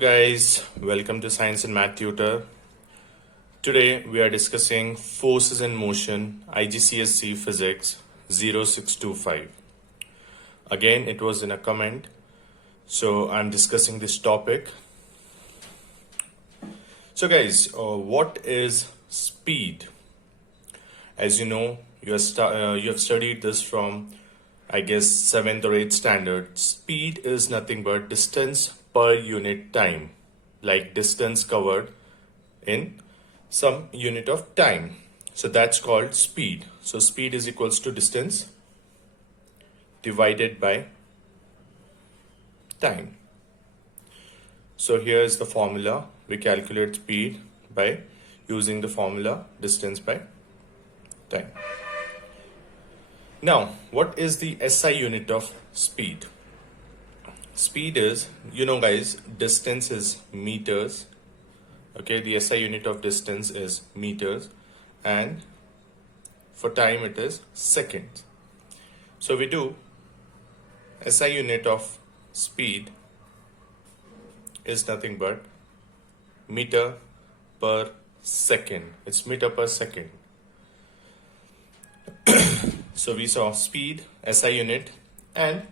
guys, welcome to Science and Math Tutor. Today we are discussing forces in motion IGCSE Physics 0625. Again, it was in a comment, so I'm discussing this topic. So guys, what is speed? As you know, you have studied this from, I guess, 7th or 8th standard. Speed is nothing but distance per unit time, like distance covered in some unit of time. So that's called speed. So speed is equals to distance divided by time. So here is the formula. We calculate speed by using the formula distance by time. Now, what is the SI unit of speed? Speed is, guys, distance is meters. Okay, the SI unit of distance is meters, and for time it is seconds. So we do SI unit of speed is nothing but meter per second. It's meter per second. So we saw speed, SI unit, and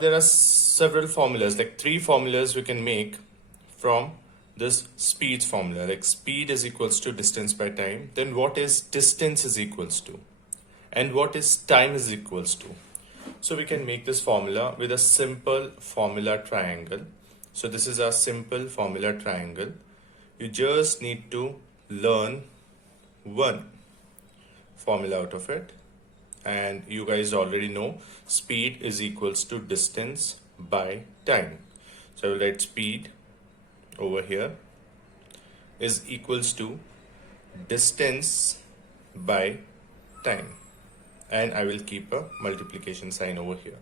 there are several formulas, like 3 formulas we can make from this speed formula. Like speed is equals to distance by time. Then what is distance is equals to? And what is time is equals to? So we can make this formula with a simple formula triangle. So this is a simple formula triangle. You just need to learn one formula out of it. And you guys already know speed is equals to distance by time. So I will write speed over here is equals to distance by time. And I will keep a multiplication sign over here.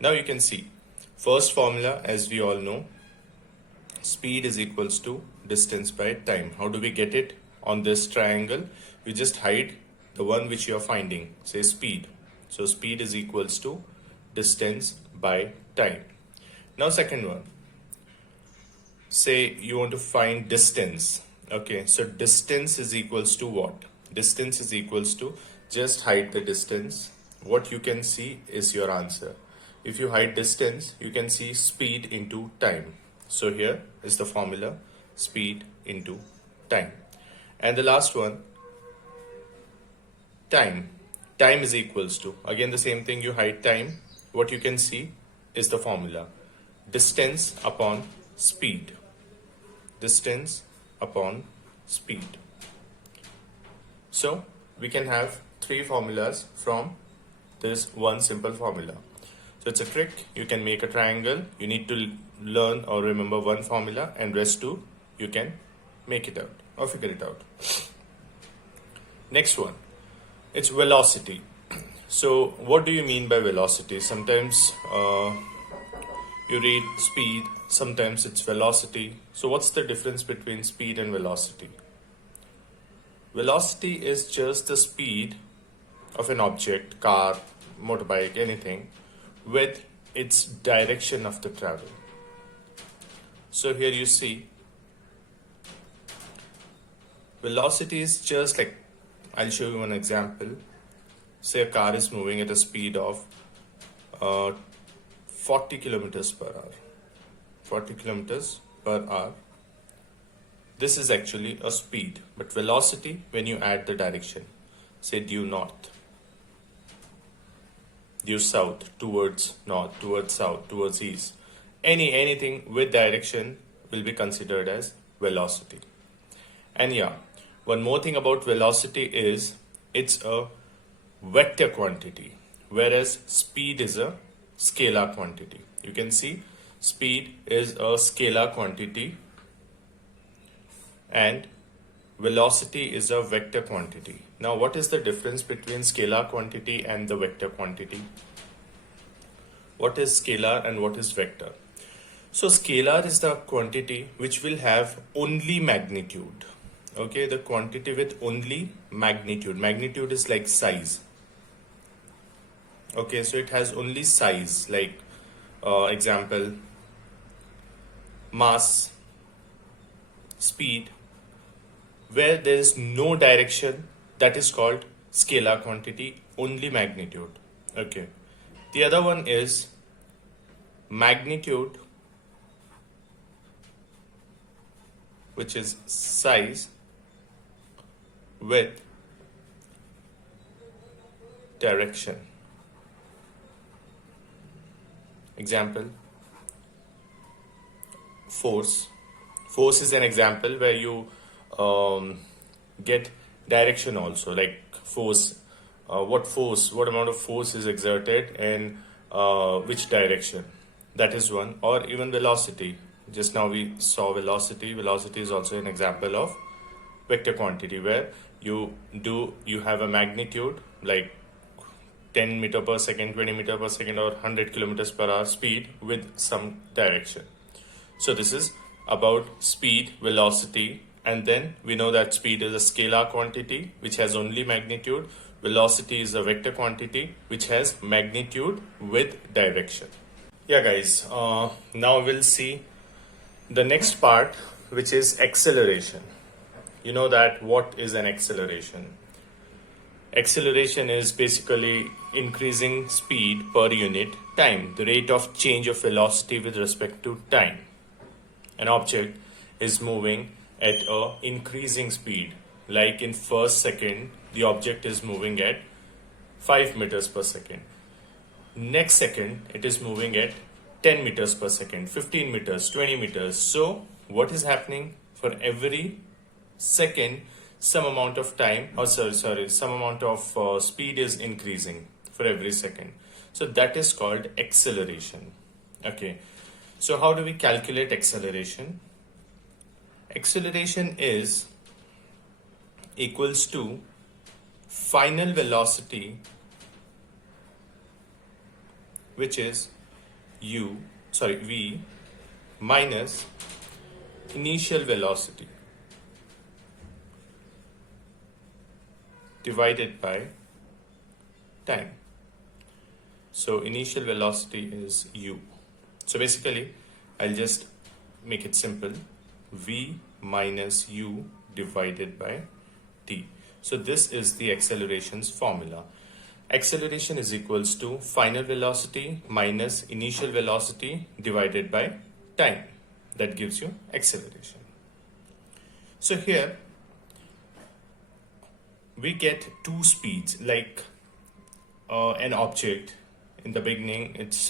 Now you can see first formula, as we all know, speed is equals to distance by time. How do we get it on this triangle? We just hide the one which you are finding, say speed. So speed is equals to distance by time. Now second one, say you want to find distance. Okay, so distance is equals to what? Distance is equals to, just hide the distance. What you can see is your answer. If you hide distance, you can see speed into time. So here is the formula, speed into time. And the last one, time. Time is equals to, again the same thing, you hide time. What you can see is the formula, distance upon speed. Distance upon speed. So we can have 3 formulas from this one simple formula. So it's a trick. You can make a triangle. You need to learn or remember one formula, and rest 2 you can make it out or figure it out. Next one, it's velocity. So what do you mean by velocity? Sometimes you read speed, sometimes it's velocity. So what's the difference between speed and velocity? Velocity is just the speed of an object, car, motorbike, anything, with its direction of the travel. So here you see velocity is just like, I'll show you an example. Say a car is moving at a speed of 40 kilometers per hour. 40 kilometers per hour. This is actually a speed. But velocity, when you add the direction, say due north, due south, towards north, towards south, towards east, anything with direction will be considered as velocity. And yeah, one more thing about velocity is it's a vector quantity, whereas speed is a scalar quantity. You can see speed is a scalar quantity and velocity is a vector quantity. Now what is the difference between scalar quantity and the vector quantity? What is scalar and what is vector? So scalar is the quantity which will have only magnitude. Okay, the quantity with only magnitude. Magnitude is like size. Okay, so it has only size, like example, mass, speed, where there is no direction, that is called scalar quantity, only magnitude. Okay. The other one is magnitude, which is size with direction. Example, force. Force is an example where you get direction also, like force, what amount of force is exerted and which direction. That is one. Or even velocity. Just now we saw velocity. Velocity is also an example of vector quantity where you have a magnitude like 10 meter per second, 20 meter per second, or 100 kilometers per hour speed with some direction. So this is about speed, velocity, and then we know that speed is a scalar quantity which has only magnitude. Velocity is a vector quantity which has magnitude with direction. Yeah guys, now we'll see the next part, which is acceleration. You know that what is an acceleration? Acceleration is basically increasing speed per unit time, the rate of change of velocity with respect to time. An object is moving at a increasing speed, like in first second the object is moving at 5 meters per second. Next second it is moving at 10 meters per second, 15 meters, 20 meters. So what is happening? For every second some amount of time, or some amount of speed is increasing for every second. So that is called acceleration. Okay, so how do we calculate acceleration? Acceleration is equals to final velocity, which is v, minus initial velocity divided by time. So initial velocity is u. So basically I'll just make it simple, v minus u divided by t. So this is the acceleration's formula. Acceleration is equals to final velocity minus initial velocity divided by time. That gives you acceleration. So here we get two speeds, like an object in the beginning it's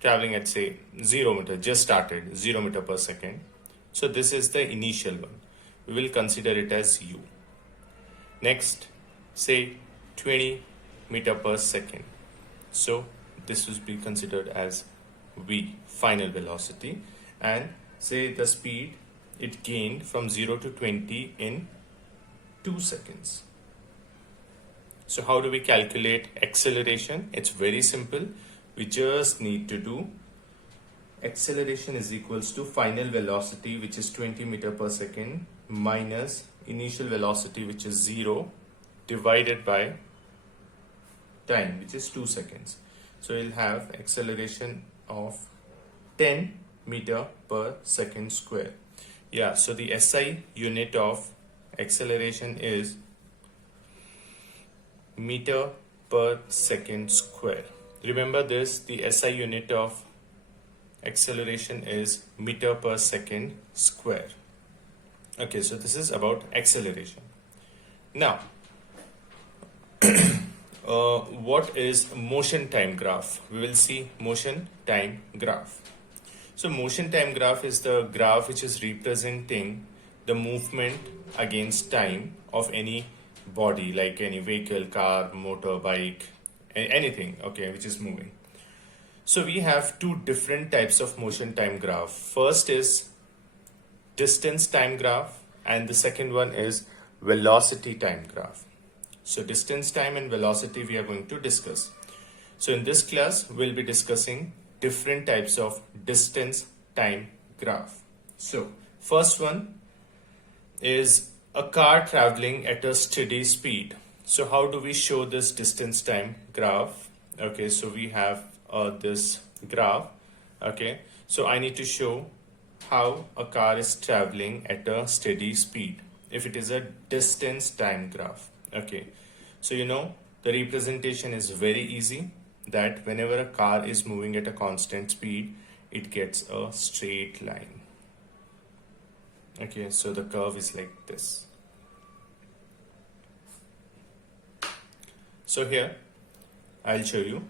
traveling at say 0 meter, just started 0 meter per second. So this is the initial one. We will consider it as u. Next, say 20 meter per second. So this will be considered as v, final velocity, and say the speed it gained from 0 to 20 in 2 seconds. So how do we calculate acceleration? It's very simple. We just need to do acceleration is equals to final velocity, which is 20 meter per second, minus initial velocity, which is 0, divided by time, which is 2 seconds. So we'll have acceleration of 10 meter per second square. Yeah, so the SI unit of acceleration is meter per second square. Remember this, the SI unit of acceleration is meter per second square. Okay, so this is about acceleration. Now, what is motion time graph? We will see motion time graph. So motion time graph is the graph which is representing the movement against time of any body, like any vehicle, car, motorbike, anything, okay, which is moving. So we have two different types of motion time graph. First is distance time graph, and the second one is velocity time graph. So distance time and velocity we are going to discuss. So in this class we'll be discussing different types of distance time graph. So first one is a car traveling at a steady speed. So how do we show this distance time graph? Okay, so we have this graph. Okay, So I need to show how a car is traveling at a steady speed if it is a distance time graph. Okay, so the representation is very easy, that whenever a car is moving at a constant speed, it gets a straight line. Okay, so the curve is like this. So here I'll show you,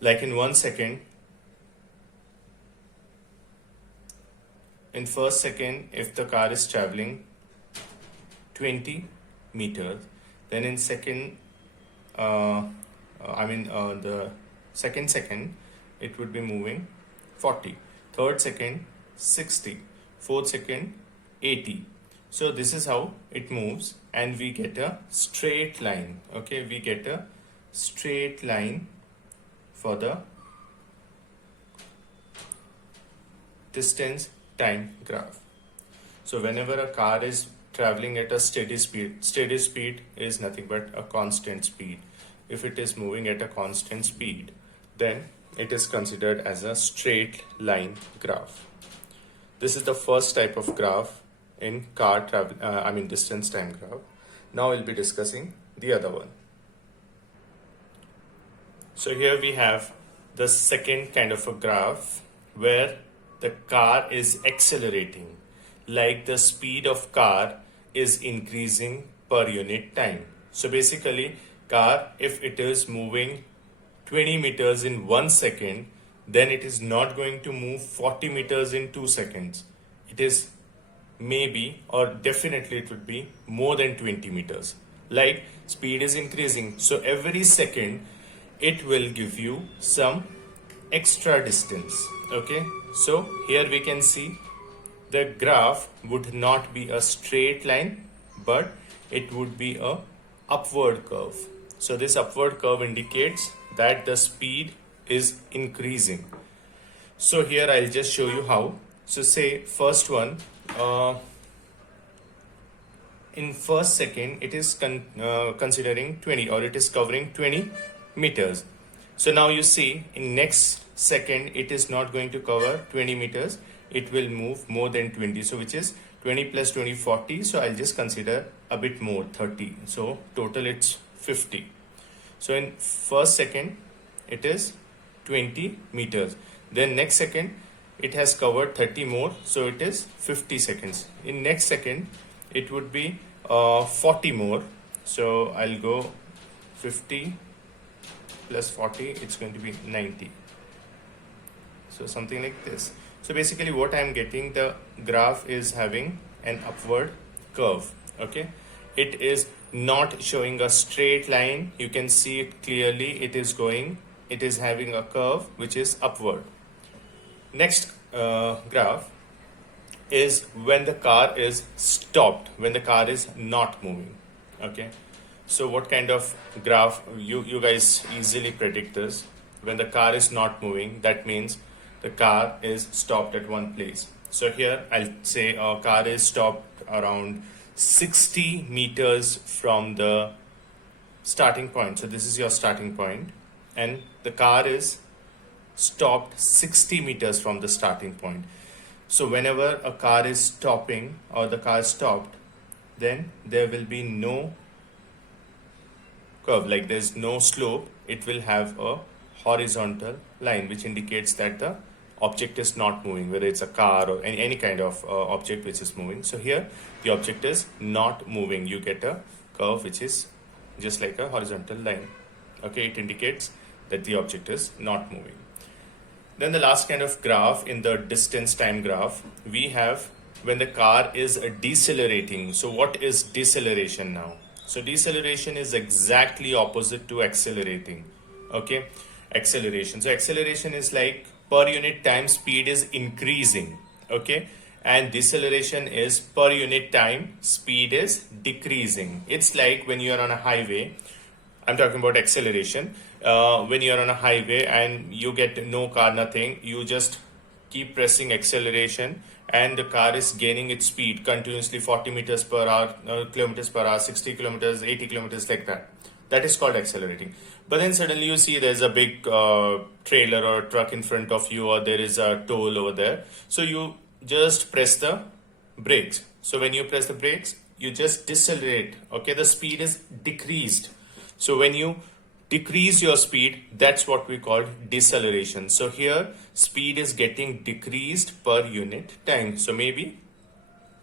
like in 1 second, in first second, if the car is traveling 20 meters, then in the second second, it would be moving 40, third second 60, fourth second 80. So this is how it moves, and we get a straight line. Okay, we get a straight line for the distance time graph. So whenever a car is traveling at a steady speed is nothing but a constant speed. If it is moving at a constant speed, then it is considered as a straight line graph. This is the first type of graph in distance time graph. Now we'll be discussing the other one. So here we have the second kind of a graph where the car is accelerating, like the speed of car is increasing per unit time. So basically, car, if it is moving 20 meters in 1 second, then it is not going to move 40 meters in 2 seconds. It is maybe, or definitely it would be more than 20 meters. Like speed is increasing, so every second it will give you some extra distance. Okay, so here we can see the graph would not be a straight line, but it would be a upward curve. So this upward curve indicates that the speed is increasing. So here I'll just show you how. So say first one, in first second it is considering 20, or it is covering 20 meters. So now you see in next second it is not going to cover 20 meters, it will move more than 20. So which is 20 plus 20, 40. So I'll just consider a bit more, 30. So total it's 50. So in first second it is 20 meters. Then next second it has covered 30 more, so it is 50 seconds. In next second it would be 40 more. So I'll go 50 plus 40, it's going to be 90. So something like this. So basically what I'm getting, the graph is having an upward curve. Okay, it is not showing a straight line. You can see it clearly. It is having a curve which is upward. Next graph is when the car is stopped, when the car is not moving. Okay, so what kind of graph, you guys easily predict this. When the car is not moving, that means the car is stopped at one place. So here I'll say a car is stopped around 60 meters from the starting point. So this is your starting point, and the car is stopped 60 meters from the starting point. So whenever a car is stopping, or the car is stopped, then there will be no curve, like there's no slope. It will have a horizontal line which indicates that the object is not moving, whether it's a car or any kind of object which is moving. So here the object is not moving. You get a curve which is just like a horizontal line. Okay, it indicates that the object is not moving. Then the last kind of graph in the distance time graph, we have when the car is decelerating. So what is deceleration now? So deceleration is exactly opposite to accelerating. Okay, acceleration. So acceleration is like per unit time speed is increasing. Okay, and deceleration is per unit time speed is decreasing. It's like when you are on a highway. I'm talking about acceleration. When you're on a highway and you get no car, nothing, you just keep pressing acceleration and the car is gaining its speed continuously, 40 meters per hour, kilometers per hour, 60 kilometers, 80 kilometers, like that. That is called accelerating. But then suddenly you see there's a big trailer or truck in front of you, or there is a toll over there. So you just press the brakes. So when you press the brakes, you just decelerate. Okay, the speed is decreased. So when you decrease your speed, that's what we call deceleration. So here speed is getting decreased per unit time. So maybe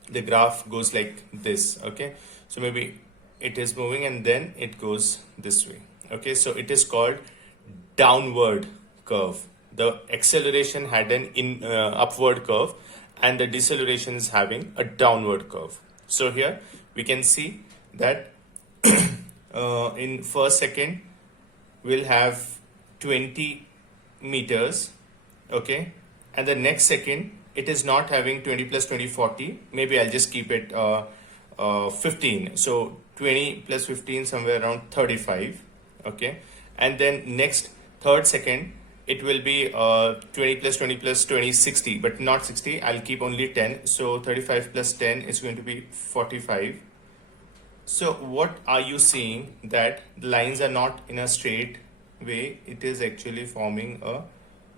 the graph goes like this. Okay, so maybe it is moving and then it goes this way. Okay, so it is called downward curve. The acceleration had an upward curve, and the deceleration is having a downward curve. So here we can see that in first second we'll have 20 meters, okay, and the next second it is not having 20 plus 20 40. Maybe I'll just keep it 15. So 20 plus 15 somewhere around 35, okay, and then next third second it will be 20 plus 20 plus 20 60, but not 60. I'll keep only 10. So 35 plus 10 is going to be 45. So what are you seeing? That the lines are not in a straight way. It is actually forming a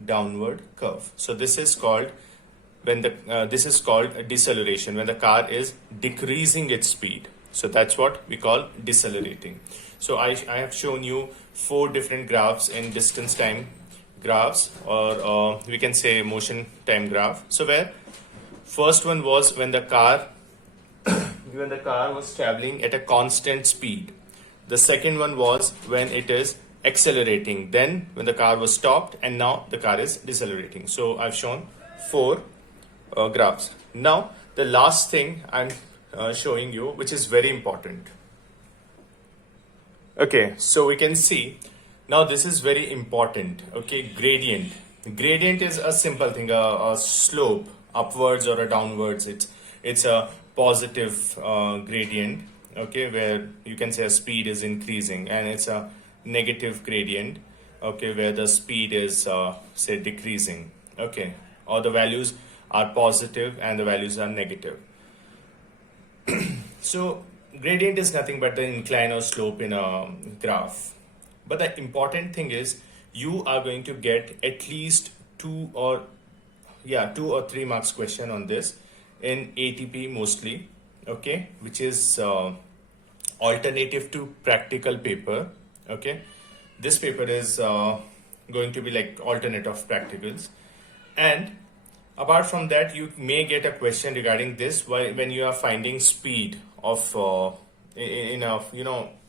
downward curve. So this is called this is called a deceleration, when the car is decreasing its speed. So that's what we call decelerating. So I have shown you 4 different graphs in distance time graphs, or we can say motion time graph. So where first one was when the car was traveling at a constant speed. The second one was when it is accelerating, then when the car was stopped, and now the car is decelerating. So I've shown 4 graphs. Now the last thing I'm showing you, which is very important. Okay, so we can see now this is very important. Okay, gradient. Gradient is a simple thing, a slope upwards or a downwards. It's a positive gradient, okay, where you can say a speed is increasing, and it's a negative gradient, okay, where the speed is say decreasing, okay, or the values are positive and the values are negative. So gradient is nothing but the incline or slope in a graph. But the important thing is you are going to get at least 2 or 3 marks question on this in ATP mostly, okay, which is alternative to practical paper. Okay, this paper is going to be like alternate of practicals. And apart from that, you may get a question regarding this when you are finding speed of in a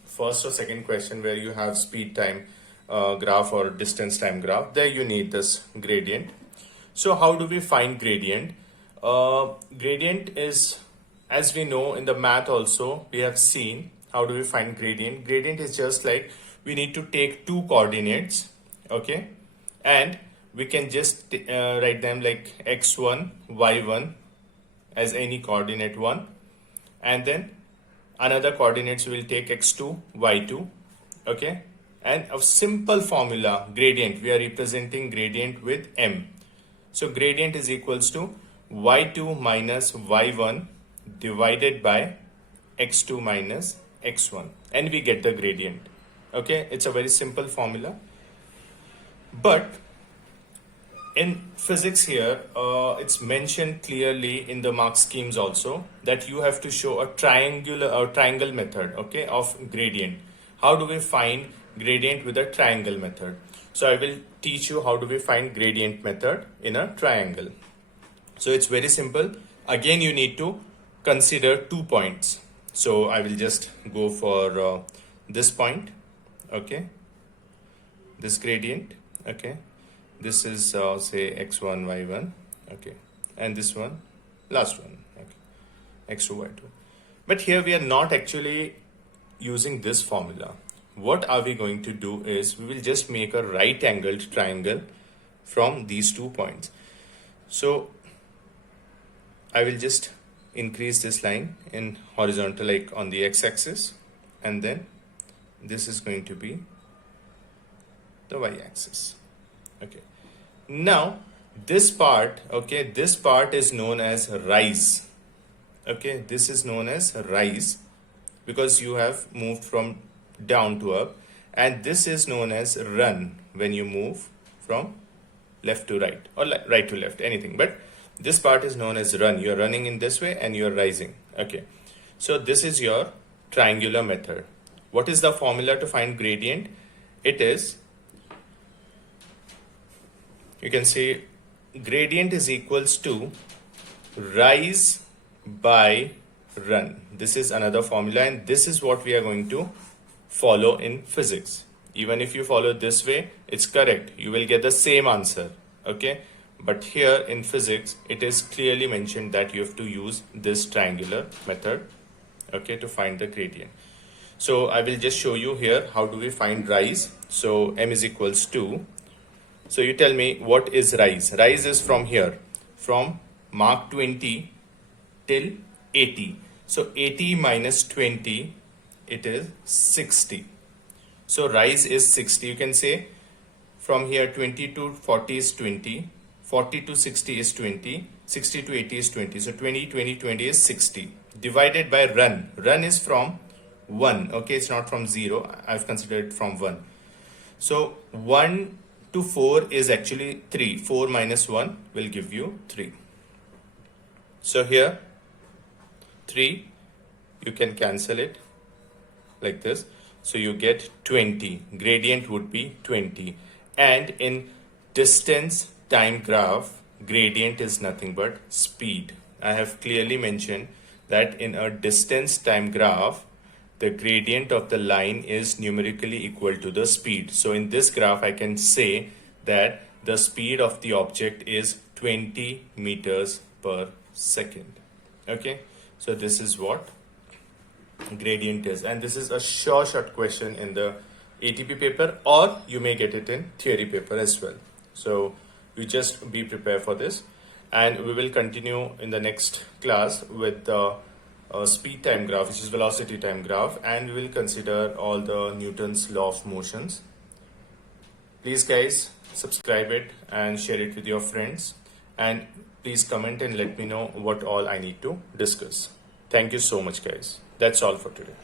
first or second question where you have speed time graph or distance time graph. There you need this gradient. So how do we find gradient? Gradient is, as we know in the math also, we have seen how do we find gradient. Gradient is just like we need to take 2 coordinates, okay, and we can just write them like x1, y1 as any coordinate 1, and then another coordinates we will take x2, y2, okay, and a simple formula gradient, we are representing gradient with m. So gradient is equals to y2 minus y1 divided by x2 minus x1, and we get the gradient. Okay, it's a very simple formula. But in physics here, it's mentioned clearly in the mark schemes also that you have to show a triangle method, okay, of gradient. How do we find gradient with a triangle method? So I will teach you how do we find gradient method in a triangle. So it's very simple. Again, you need to consider 2 points. So I will just go for this point, okay, this gradient, okay. This is say x1, y1, okay, and this one, last one, okay, x2, y2. But here we are not actually using this formula. What are we going to do is we will just make a right angled triangle from these 2 points. So I will just increase this line in horizontal, like on the x-axis, and then this is going to be the y-axis. Okay, now this part, okay, this part is known as rise. Okay, this is known as rise because you have moved from down to up, and this is known as run when you move from left to right or right to left, anything, but this part is known as run. You're running in this way and you're rising. Okay, so this is your triangular method. What is the formula to find gradient? It is, you can say, gradient is equals to rise by run. This is another formula, and this is what we are going to follow in physics. Even if you follow this way, it's correct, you will get the same answer. Okay, but here in physics it is clearly mentioned that you have to use this triangular method, okay, to find the gradient. So I will just show you here how do we find rise. So m is equals to, so you tell me what is rise. Rise is from here, from mark 20 till 80. So 80 minus 20, it is 60. So rise is 60. You can say from here 20 to 40 is 20, 40 to 60 is 20, 60 to 80 is 20. So 20, 20, 20 is 60. Divided by run. Run is from 1. Okay, it's not from 0. I've considered it from 1. So 1 to 4 is actually 3. 4 minus 1 will give you 3. So here 3, you can cancel it like this. So you get 20. Gradient would be 20. And in distance time graph, gradient is nothing but speed. I have clearly mentioned that in a distance time graph, the gradient of the line is numerically equal to the speed. So in this graph, I can say that the speed of the object is 20 meters per second. Okay, so this is what gradient is, and this is a short question in the ATP paper, or you may get it in theory paper as well. So you just be prepared for this, and we will continue in the next class with the speed time graph, which is velocity time graph, and we will consider all the Newton's law of motions. Please guys, subscribe it and share it with your friends, and please comment and let me know what all I need to discuss. Thank you so much guys. That's all for today.